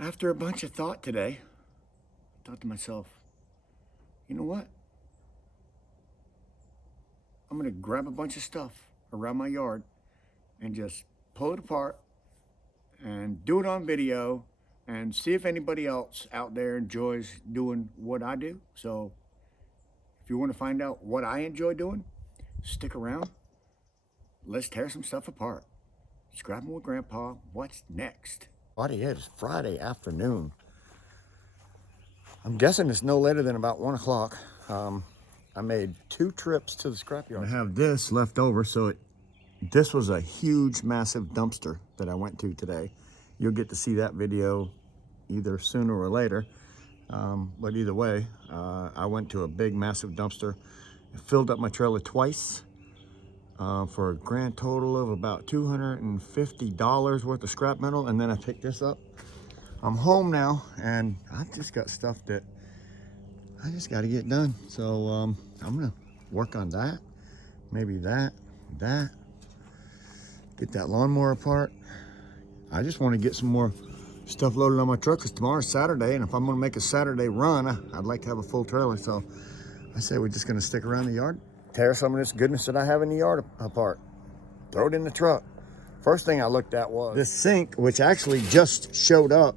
After a bunch of thought today, I thought to myself, you know what? I'm gonna grab a bunch of stuff around my yard and just pull it apart and do it on video and see if anybody else out there enjoys doing what I do. So if you want to find out what I enjoy doing, stick around. Let's tear some stuff apart. Scrapping with Grandpa. What's next? What it is, Friday afternoon. I'm guessing it's no later than about 1 o'clock. I made 2 trips to the scrapyard. I have this left over, so this was a huge, massive dumpster that I went to today. You'll get to see that video either sooner or later. But either way, I went to a big, massive dumpster. It filled up my trailer twice for a grand total of about $250 worth of scrap metal. And then I picked this up. I'm home now, and I've just got stuff that I just got to get done. So I'm gonna work on that, maybe that, get that lawnmower apart. I just want to get some more stuff loaded on my truck because tomorrow's Saturday, and if I'm gonna make a Saturday run, I'd like to have a full trailer. So I say we're just gonna stick around the yard, tear some of this goodness that I have in the yard apart, throw it in the truck. First thing I looked at was this sink, which actually just showed up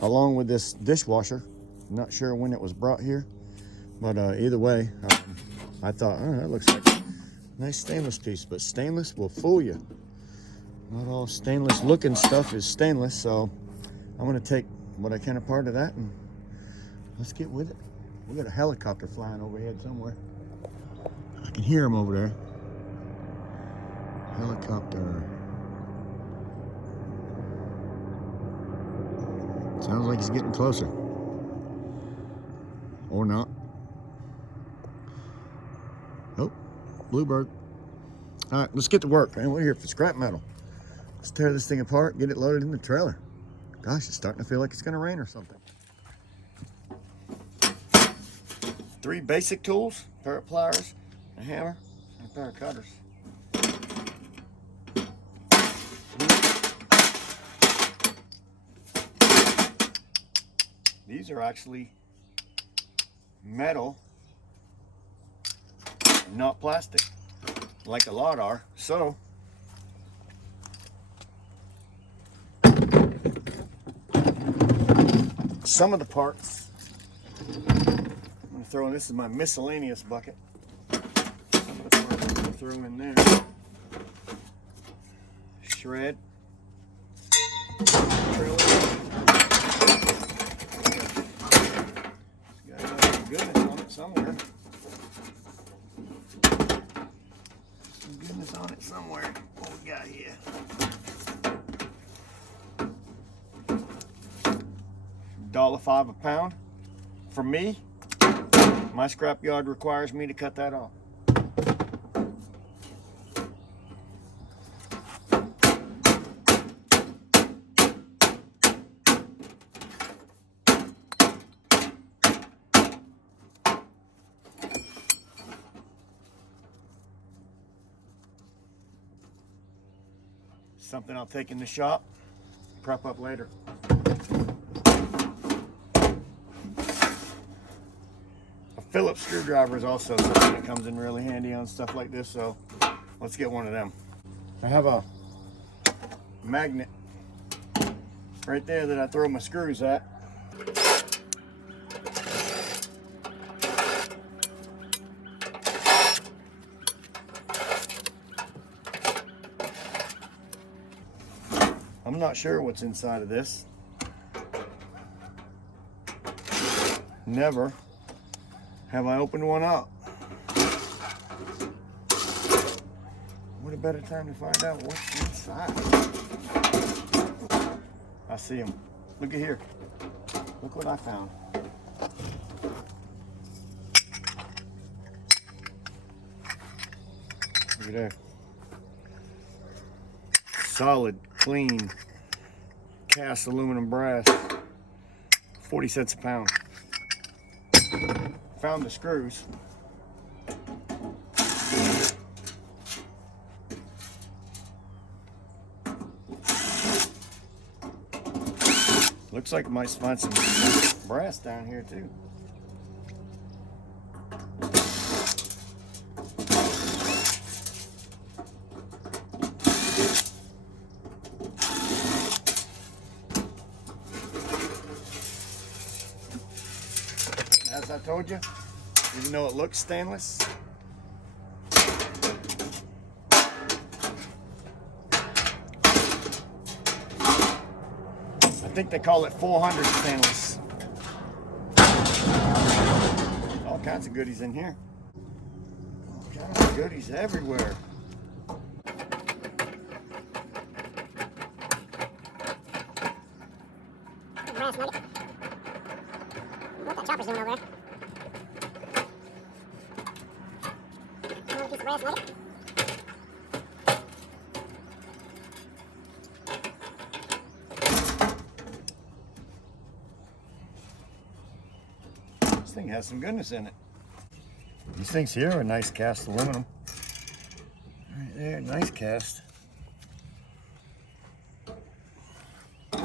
along with this dishwasher. I'm not sure when it was brought here, but either way, I thought, oh, that looks like a nice stainless piece, but stainless will fool you. Not all stainless looking stuff is stainless, so I'm gonna take what I can apart of that and let's get with it. We got a helicopter flying overhead somewhere. I can hear him over there. Helicopter. Sounds like he's getting closer. Or not. Nope. Bluebird. All right, let's get to work, man. We're here for scrap metal. Let's tear this thing apart, get it loaded in the trailer. Gosh, it's starting to feel like it's gonna rain or something. 3 basic tools, a pair of pliers, a hammer, and a pair of cutters. These are actually metal, not plastic, like a lot are. So some of the parts I'm gonna throw in. This is my miscellaneous bucket. Some of the parts I'm gonna throw in there. Shred. Trailer. It's got some goodness on it somewhere. Some goodness on it somewhere. What we got here? $1.05 a pound. For me, my scrapyard requires me to cut that off. Something I'll take in the shop, prep up later. Phillips screwdriver is also something that comes in really handy on stuff like this, so let's get one of them. I have a magnet right there that I throw my screws at. I'm not sure what's inside of this. Never have I opened one up. What a better time to find out what's inside. I see them. Look at here. Look what I found. Look at that. Solid, clean, cast aluminum brass. 40 cents a pound. Found the screws. Looks like I might find some brass down here too. As I told you, even though it looks stainless, I think they call it 400 stainless. All kinds of goodies in here. All kinds of goodies everywhere. Brass nugget. What that chopper's doing over there? Another piece of brass nugget. This thing has some goodness in it. These things here are nice cast aluminum. Right there, nice cast. I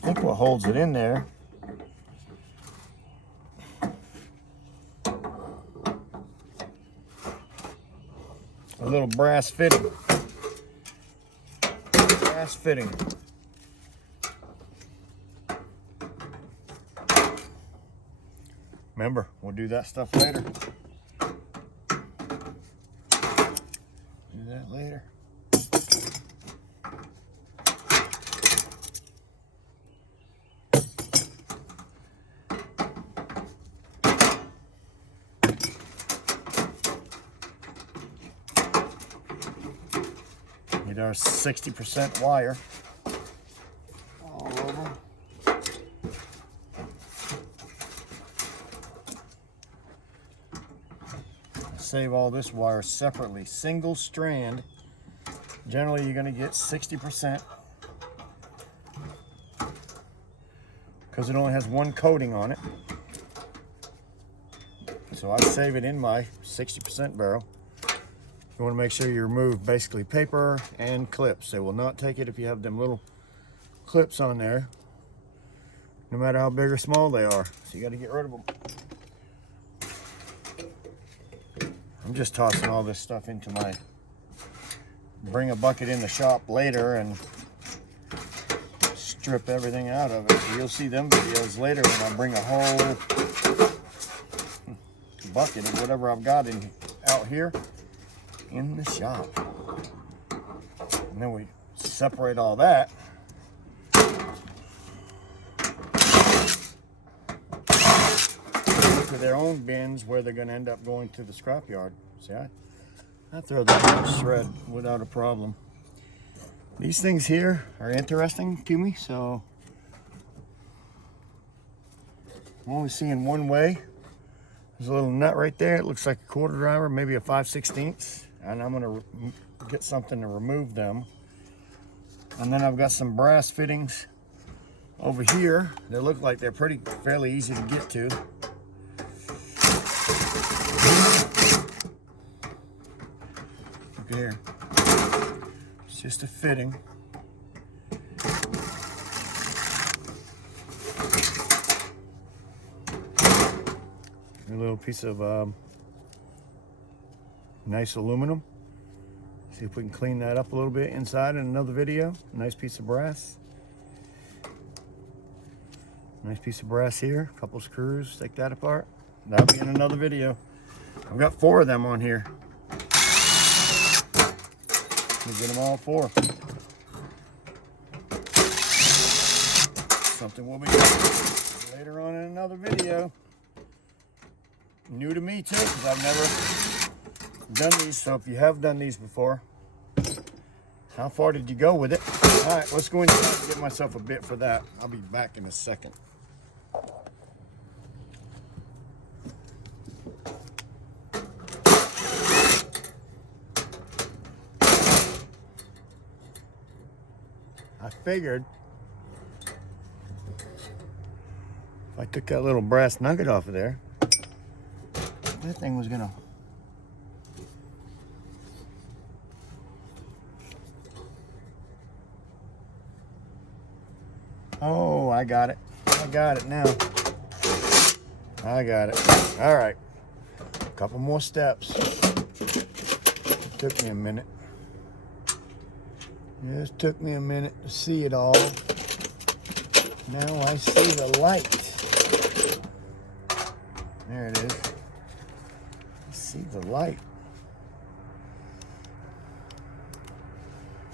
think what holds it in there a little brass fitting. Brass fitting. Remember, we'll do that stuff later. Do that later. Need our 60% wire all over. Save all this wire separately, single strand. Generally, you're going to get 60% because it only has one coating on it. So I save it in my 60% barrel. You want to make sure you remove basically paper and clips. They will not take it if you have them little clips on there, no matter how big or small they are. So you got to get rid of them. I'm just tossing all this stuff into my, bring a bucket in the shop later and strip everything out of it. So you'll see them videos later when I bring a whole bucket of whatever I've got in out here in the shop. And then we separate all that. To their own bins where they're going to end up going to the scrapyard. See, I throw that in a shred without a problem. These things here are interesting to me, so I'm only seeing one way. There's a little nut right there. It looks like a quarter driver, maybe a 5/16, and I'm going to get something to remove them. And then I've got some brass fittings over here. They look like they're fairly easy to get to. Look here. It's just a fitting. A little piece of nice aluminum. See if we can clean that up a little bit inside in another video. Nice piece of brass. Nice piece of brass here. A couple screws. Take that apart. That'll be in another video. I've got 4 of them on here. We'll get them all 4. Something we'll be doing later on in another video. New to me too, because I've never done these. So if you have done these before, how far did you go with it? All right, let's go inside and get myself a bit for that. I'll be back in a second. I figured If I took that little brass nugget off of there, that thing was gonna... Oh, I got it. I got it now. I got it. All right. A couple more steps. It took me a minute. It took me a minute to see it all. Now I see the light. There it is. I see the light.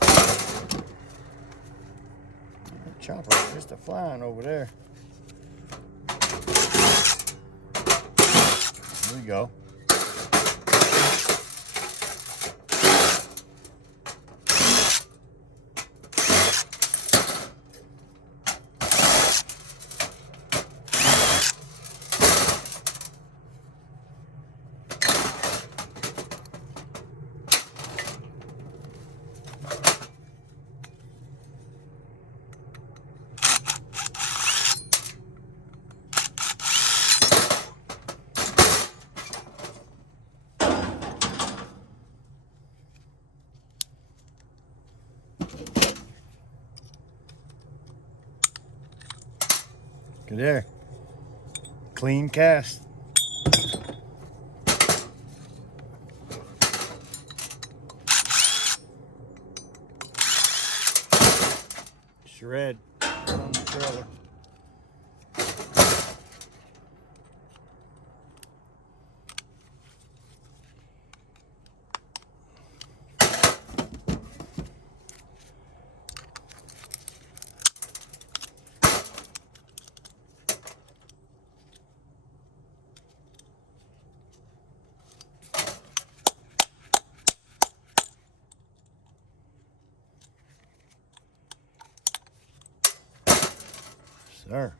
That chopper's just a flying over there. There we go. Good there. Clean cast. Shred on the trailer. Sir.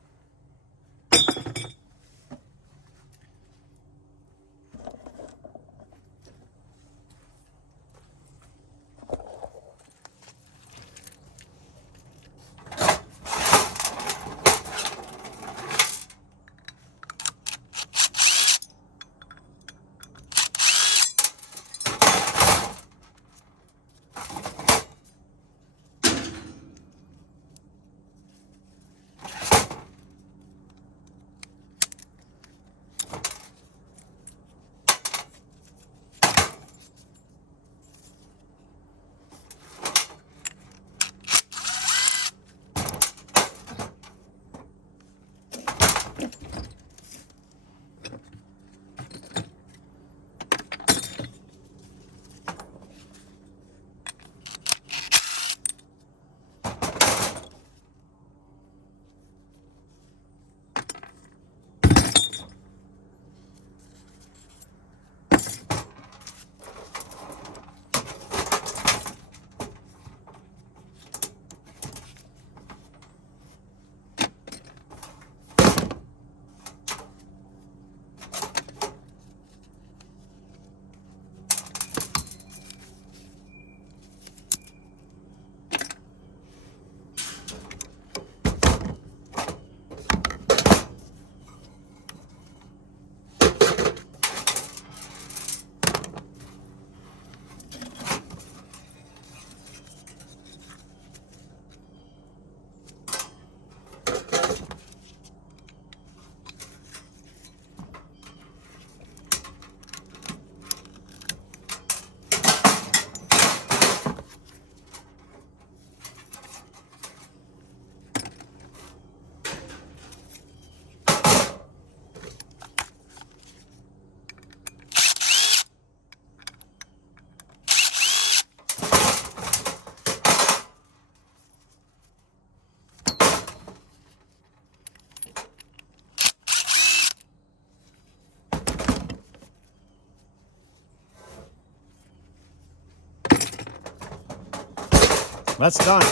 That's done.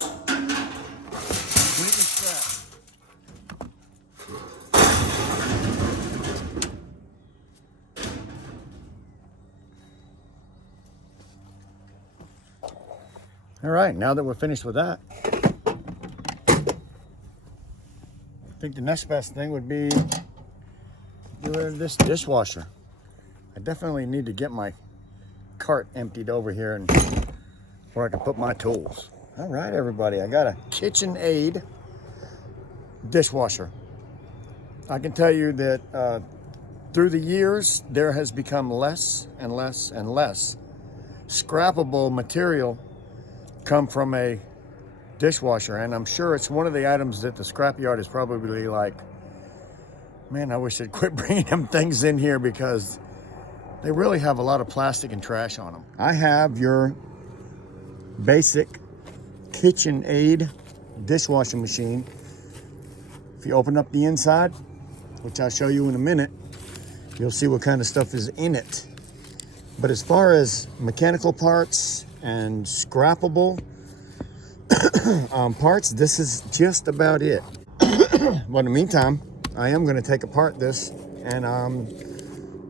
Completely strapped. All right, now that we're finished with that, think the next best thing would be doing this dishwasher. I definitely need to get my cart emptied over here and where I can put my tools. All right, everybody, I got a KitchenAid dishwasher. I can tell you that through the years, there has become less and less and less scrappable material come from a dishwasher, and I'm sure it's one of the items that the scrapyard is probably like, man, I wish they'd quit bringing them things in here because they really have a lot of plastic and trash on them. I have your basic KitchenAid dishwashing machine. If you open up the inside, which I'll show you in a minute, you'll see what kind of stuff is in it. But as far as mechanical parts and scrappable parts, this is just about it. But in the meantime, I am going to take apart this, and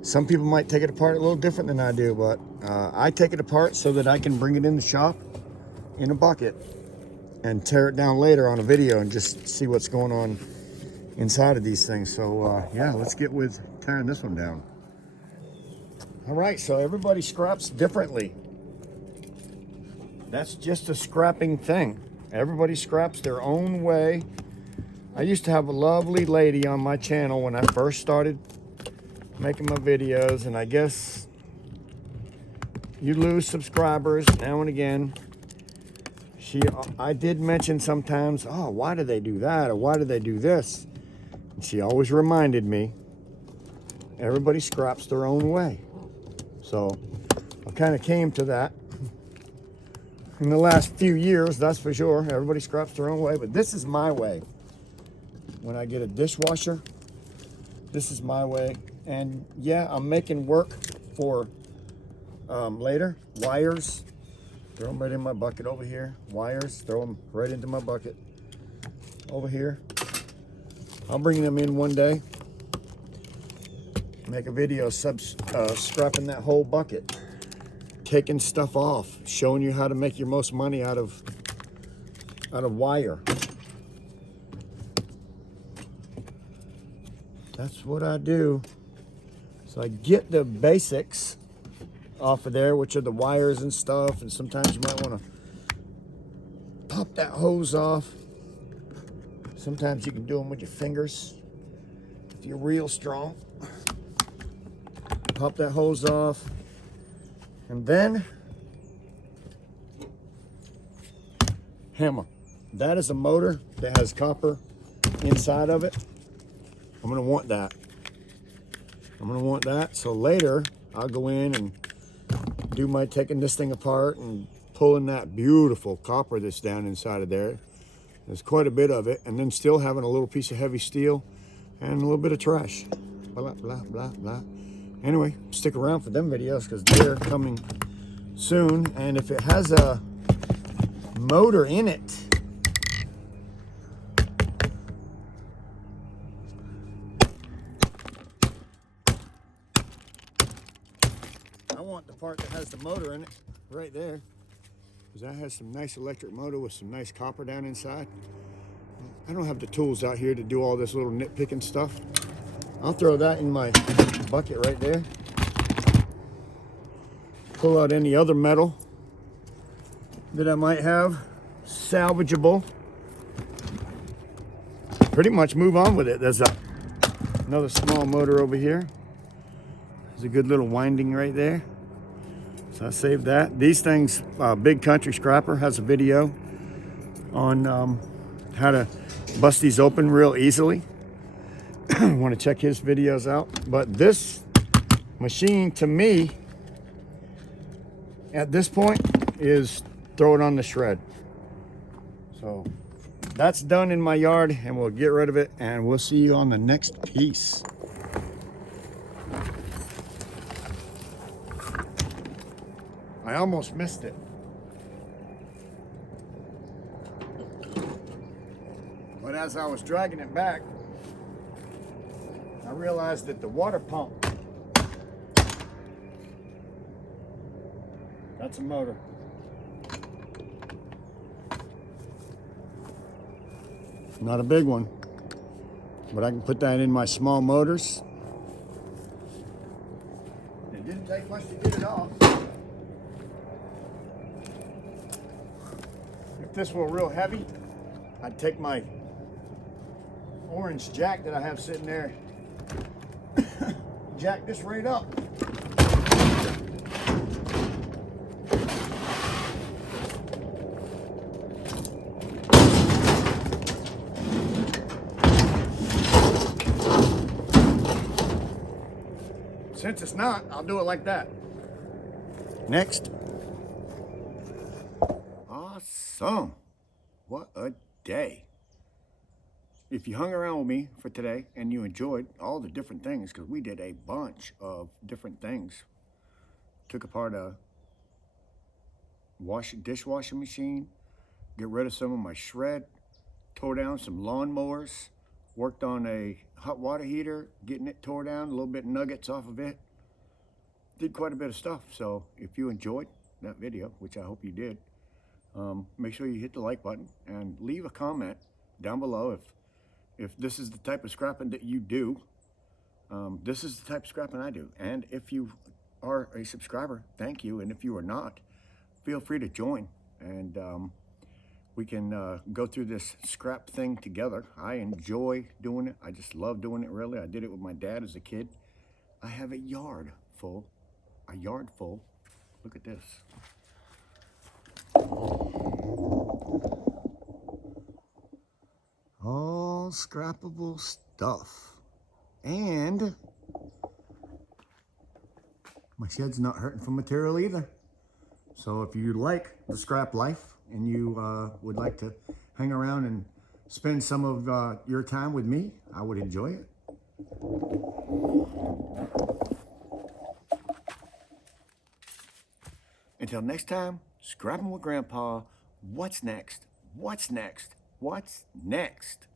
some people might take it apart a little different than I do, but I take it apart so that I can bring it in the shop in a bucket and tear it down later on a video and just see what's going on inside of these things. So yeah, let's get with tearing this one down. All right, so everybody scraps differently. That's just a scrapping thing. Everybody scraps their own way. I used to have a lovely lady on my channel when I first started making my videos, and I guess you lose subscribers now and again. I did mention sometimes, oh, why do they do that, or why do they do this? And she always reminded me, everybody scraps their own way. So I kind of came to that in the last few years, that's for sure. Everybody scraps their own way, but this is my way. When I get a dishwasher, this is my way. And yeah, I'm making work for later. Wires, throw them right in my bucket over here. Wires, throw them right into my bucket over here. I'll bring them in one day. Make a video scrapping that whole bucket. Taking stuff off, showing you how to make your most money out of wire. That's what I do. So I get the basics off of there, which are the wires and stuff, and sometimes you might want to pop that hose off. Sometimes you can do them with your fingers if you're real strong. Pop that hose off. And then, hammer. That is a motor that has copper inside of it. I'm gonna want that. I'm gonna want that. So later, I'll go in and do my taking this thing apart and pulling that beautiful copper that's down inside of there. There's quite a bit of it. And then still having a little piece of heavy steel and a little bit of trash. Blah, blah, blah, blah. Anyway, stick around for them videos because they're coming soon. And if it has a motor in it, I want the part that has the motor in it right there, because that has some nice electric motor with some nice copper down inside. I don't have the tools out here to do all this little nitpicking stuff. I'll throw that in my bucket right there. Pull out any other metal that I might have salvageable. Pretty much move on with it. There's another small motor over here. There's a good little winding right there. So I saved that. These things, Big Country Scrapper has a video on how to bust these open real easily. Want to check his videos out. But this machine, to me, at this point, is throw it on the shred. So that's done in my yard, and we'll get rid of it, and we'll see you on the next piece. I almost missed it. But as I was dragging it back, I realized that the water pump, that's a motor. Not a big one, But I can put that in my small motors. It didn't take much to get it off. If this were real heavy, I'd take my orange jack that I have sitting there, jack this right up. Since it's not, I'll do it like that. Next. Awesome. What a day. If you hung around with me for today and you enjoyed all the different things, because we did a bunch of different things. Took apart a dishwasher machine, get rid of some of my shred, tore down some lawnmowers, worked on a hot water heater, getting it tore down, a little bit of nuggets off of it. Did quite a bit of stuff. So if you enjoyed that video, which I hope you did, make sure you hit the like button and leave a comment down below if this is the type of scrapping that you do. This is the type of scrapping I do. And if you are a subscriber, thank you. And if you are not, feel free to join. And we can go through this scrap thing together. I enjoy doing it. I just love doing it, really. I did it with my dad as a kid. I have a yard full. Look at this. All scrappable stuff. And my shed's not hurting for material either. So if you like the scrap life and you would like to hang around and spend some of your time with me, I would enjoy it. Until next time, scrapping with Grandpa. What's next? What's next? What's next?